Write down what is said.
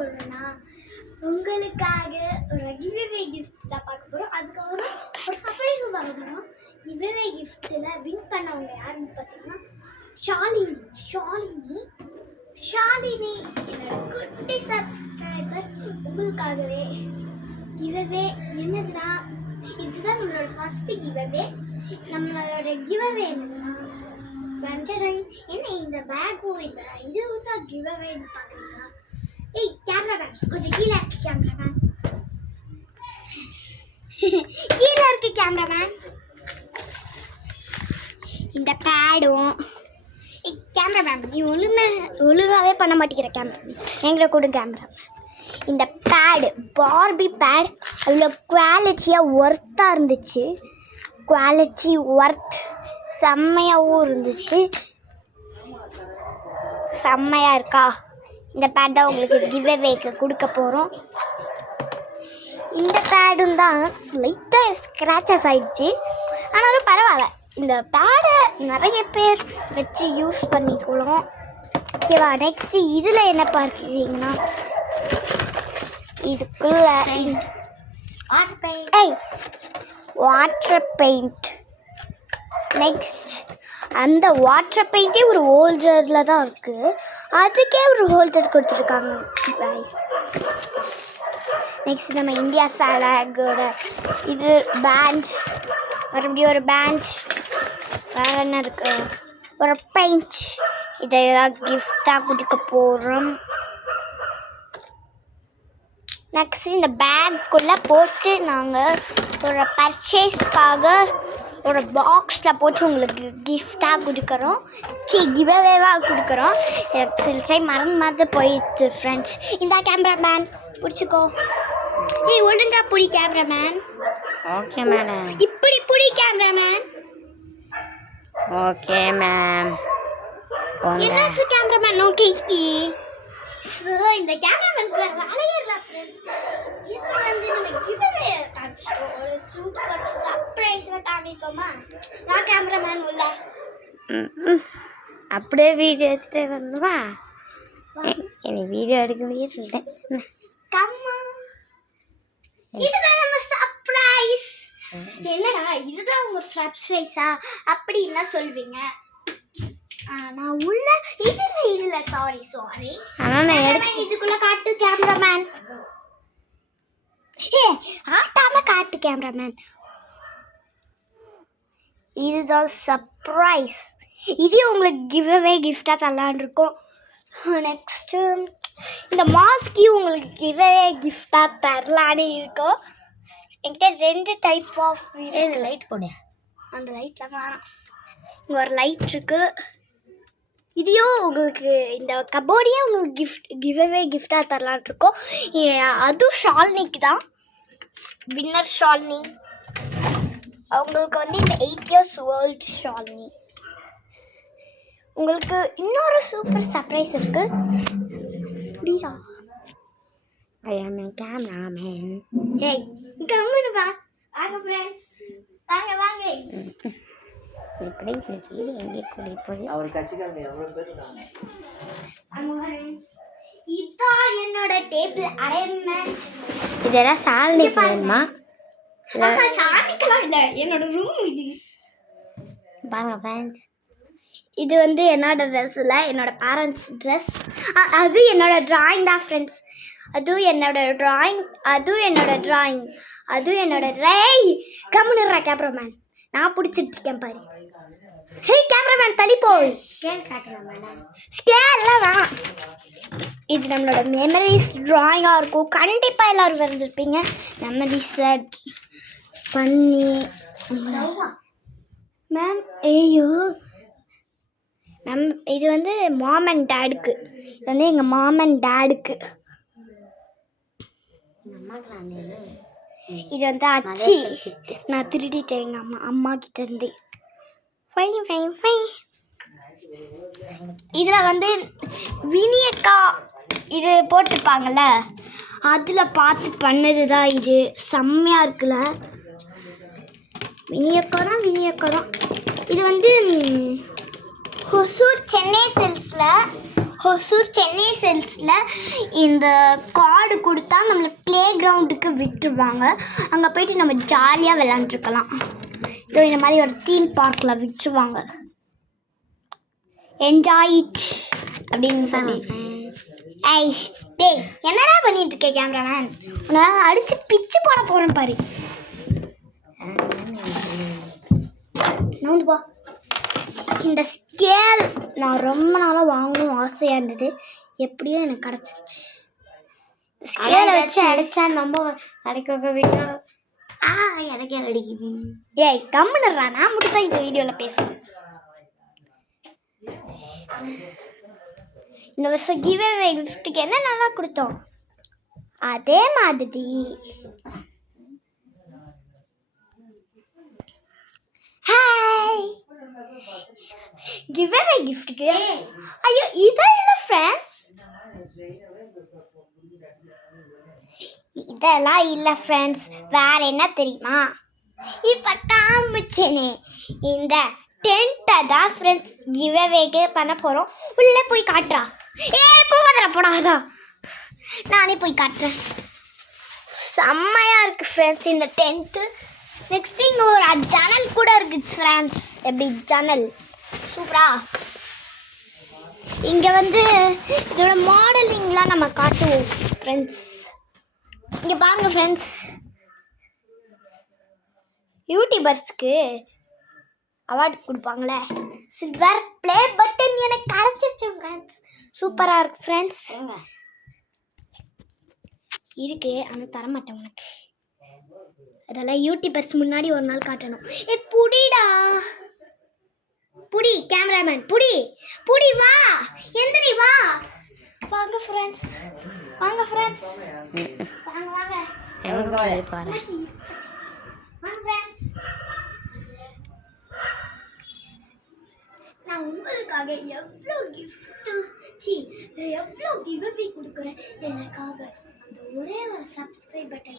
போறோம்னா உங்களுக்காக ஒரு கிவ்அவே கிஃப்ட் தான் பார்க்க போறோம். அதுக்கப்புறம் ஒரு சர்ப்ரைஸும் பார்க்க போறோம். கிவ்அவே கிஃப்ட்ல வின் பண்ணவங்க யாருன்னு பார்த்தீங்கன்னா ஷாலினி என்னோட குட்டி சப்ஸ்கிரைபர். உங்களுக்காகவே கிவ்அவே என்னதுன்னா, இதுதான் நம்மளோட ஃபர்ஸ்ட் கிவ்அவே. நம்மளோட கிவ்அவே என்னதுன்னா என்ன இந்த பேக்கும் இந்த இதுவும் தான் கிவ்அவேன்னு பார்க்குறீங்களா? ஏய் கேமராமேன், கொஞ்சம் கீழே இருக்கு கேமராமேன், கீழே இருக்கு கேமராமேன். இந்த பேடும் கேமராமேன் நீ ஒழுங்காகவே பண்ண மாட்டேங்கிற கேமரா, எங்களை கொடுங்க கேமராமேன். இந்த பேடு பார்பி பேட் அவ்வளோ குவாலிட்டியாக ஒர்த்தாக இருந்துச்சு. குவாலிட்டி ஒர்த் செம்மையாகவும் இருந்துச்சு. செம்மையாக இருக்கா? இந்த பேட் தான் உங்களுக்கு கிவ்அவேக்கு கொடுக்க போகிறோம். இந்த பேடும் தான் லைட்டாக ஸ்க்ராச்சஸ் ஆகிடுச்சு, ஆனாலும் பரவாயில்ல. இந்த பேடை நிறைய பேர் வச்சு யூஸ் பண்ணிக்கலாம். ஓகேவா? நெக்ஸ்ட்டு இதில் என்ன பார்க்குறீங்கன்னா, இதுக்குள்ள வாட்டர் பெயிண்ட். நெக்ஸ்ட் அந்த வாட்டர் பெயிண்டே ஒரு ஹோல்டரில் தான் இருக்குது, அதுக்கே ஒரு ஹோல்டர் கொடுத்துருக்காங்க கைஸ். நெக்ஸ்ட் நம்ம இந்தியா ஃபிளாகோட இது பேண்ட், மறுபடியும் ஒரு பேண்ட், வேறு என்ன இருக்குது, ஒரு பெயிண்ட். இதை ஏதாவது கிஃப்டாக கொடுக்க போகிறோம். நெக்ஸ்ட் இந்த பேக்குள்ளே போட்டு நாங்கள் ஒரு பர்ச்சேஸ்க்காக ஒரு பாக்ஸில் போட்டு உங்களுக்கு கிஃப்டாக கொடுக்குறோம். கிவ்அவேவாக கொடுக்குறோம். சில டைம் மறந்து போயிடுச்சு ஃப்ரெண்ட்ஸ். இந்த கேமராமேன் பிடிச்சிக்கோ. ஏய் ஒழுங்கா பிடி கேமராமேன். Okay madam. இப்படி பிடி கேமராமேன். Okay ma'am. என்னாச்சு கேமராமேன்? ஓகே இந்த கேமராமேனுக்கு வேலையே இல்லை ஃப்ரெண்ட்ஸ். இப்போ வந்து நம்ம கிவ்அவே காமிச்சிட்டோம், ஒரு சூப்பர் சர்ப்ரைஸாக காமிப்போமா? நான் கேமராமேன் உள்ள அப்படியே வீடியோ எடுத்துகிட்டே வரணுமா? எனக்கு வீடியோ எடுக்கவே சொல்லிட்டேன். கம்மா, இதுதான் நம்ம சர்ப்ரைஸ். என்னடா இதுதான் உங்க சர்ப்ரைஸா அப்படின்னா சொல்வீங்க. நான் உள்ள இதுல சாரி இதுக்குள்ள காட்டு கேமராமேன். ஆட்டாம காட்டு கேமராமேன். இதுதான் சர்ப்ரைஸ். இது உங்களுக்கு கிவ்அவே கிஃப்டா தரலான்னு இருக்கோம். நெக்ஸ்ட் இந்த மாஸ்கையும் உங்களுக்கு கிவ்அவே கிஃப்டா தரலான்னு இருக்கோம். என்கிட்ட 2 டைப் ஆஃப் லைட் போடு. அந்த லைட்ல வேணாம், இங்கே ஒரு லைட் இருக்கு. இதையும் உங்களுக்கு இந்த கபோர்டையே உங்களுக்கு கிவ்அவே கிஃப்டாக தரலான் இருக்கோம். அதுவும் ஷாலினிக்கு தான், வின்னர் ஷாலினி. அவங்களுக்கு வந்து இந்த 8 years ஓல்ட் ஷாலினி. உங்களுக்கு இன்னொரு சூப்பர் சர்ப்ரைஸ் இருக்கு. புரியுதா? ஐ ஆம் a cameraman. ஏய் கம்முனு வா. வாங்க ஃப்ரெண்ட்ஸ், வாங்க. இப்படி இந்த சீடி எங்கே கூடி போய் அவர் கட்சிக்காரங்க எவ்வளவு பேர் இருக்காங்க. இதான் என்னோட டேபிள் அரேஞ்ச்மென்ட். இதெல்லாம் சாலினி போடுமா? சாலினிக்கலாம் இல்லை, என்னோட ரூம் இது. பாருங்க ஃப்ரெண்ட்ஸ், இது வந்து என்னோட ட்ரெஸ் இல்லை, என்னோட பேரண்ட்ஸ் ட்ரெஸ். அது என்னோட டிராயிங் தான் ஃப்ரெண்ட்ஸ். அதுவும் என்னோட ரேய் கம்முனுறா கேமராமேன், நான் பிடிச்சிட்டு இருக்கேன் பாரு. ஹே கேமராமேன் தள்ளி போய் ஸ்கேல்லாம் வேணாம். இது நம்மளோட மெமரிஸ் டிராயிங்காக இருக்கும். கண்டிப்பாக எல்லோரும் வரைஞ்சிருப்பீங்க. மெமரிஸை பண்ணி மேம். ஐயோ இது வந்து மாம் அண்ட் டேடுக்கு. இது வந்து எங்கள் மாம் அண்ட் டேடுக்கு. இது வந்து அச்சி நான் திருடிட்டேன் எங்கள் அம்மா கிட்ட இருந்து. இதில் வந்து வினியக்கா இது போட்டிருப்பாங்கள்ல, அதில் பார்த்து பண்ணது தான் இது. செம்மையாக இருக்குல்ல, வினியக்கா தான். இது வந்து ஹொசூர் சென்னை சில்க்ஸில் ஹொசூர் சென்னை செல்ஸில் இந்த கார்டு கொடுத்தா நம்மளை ப்ளே கிரவுண்டுக்கு விட்டுருவாங்க. அங்கே போயிட்டு நம்ம ஜாலியாக விளாண்டுருக்கலாம். இதோ இந்த மாதிரி ஒரு தீம் பார்க்கில் விட்டுருவாங்க. என்ஜாய் இட் அப்படின்னு சொல்லி. ஐய் டேய், என்னடா பண்ணிட்டு இருக்க கேமராமேன்? உன்னை அடிச்சு பிச்சு போட போகிறேன் பாரு. நவுந்து போ. இந்த ஸ்கேல் நான் ரொம்ப நாளாக வாங்கணும் ஆசையாக இருந்தது. எப்படியும் எனக்கு கிடச்சிருச்சு. ஸ்கேலை வச்சு அடிச்சா நம்ம அடிக்க வீடியோ எனக்கே அடிக்குது. ஏய் கம்முன்னுறா, நான் மட்டும் தான் இந்த வீடியோவில் பேசுகிறேன். இந்த வருஷம் கிவ் அவே கிஃப்ட்டுக்கு என்ன நல்லா கொடுத்தோம் அதே மாதிரி ஹாய் கிவ் அவே கிஃப்ட்டுக்கு ஐயோ இதான் இல்லை ஃப்ரெண்ட்ஸ், இதெல்லாம் இல்லை ஃப்ரெண்ட்ஸ். வேற என்ன தெரியுமா? இப்போ காமிச்சேனே இந்த டென்ட்டை தான் ஃப்ரெண்ட்ஸ் கிவ் அவேக்கு பண்ண போகிறோம். உள்ளே போய் காட்டுறா. போடாதா, நானே போய் காட்டுறேன். செம்மையாக இருக்குது ஃப்ரெண்ட்ஸ் இந்த டென்ட்டு. நெக்ஸ்ட் இங்கே ஒரு ஜன்னல் கூட இருக்குது ஃப்ரெண்ட்ஸ். எப்படி ஜன்னல் சூப்பரா. இங்கே வந்து இதோட மாடலிங்லாம் நம்ம காட்டுவோம் ஃப்ரெண்ட்ஸ். இங்கே பாருங்க ஃப்ரெண்ட்ஸ், யூடியூபர்ஸ்க்கு அவார்டு கொடுப்பாங்களே சில்வர் ப்ளே பட்டன் எனக்கு கிடைச்சிருச்சு ஃப்ரெண்ட்ஸ். சூப்பராக இருக்கு ஃப்ரெண்ட்ஸ். இருக்கு ஆனால் தரமாட்டேன் உனக்கு. அதெல்லாம் யூடியூபர்ஸ் முன்னாடி ஒரு நாள் காட்டணும். ஏ புடிடா, புடி கேமராமேன், புடி புடி, வா எந்திரி வா. வாங்க ஃப்ரெண்ட்ஸ், வாங்க ஃப்ரெண்ட்ஸ், வாங்க வாங்க வாங்க ஃப்ரெண்ட்ஸ். நான் உங்களுக்காக எவ்வளோ கிஃப்ட்டு எவ்வளோ கிவ்அவே கொடுக்குறேன். எனக்காக அந்த ஒரே ஒரு சப்ஸ்கிரைப் பட்டன்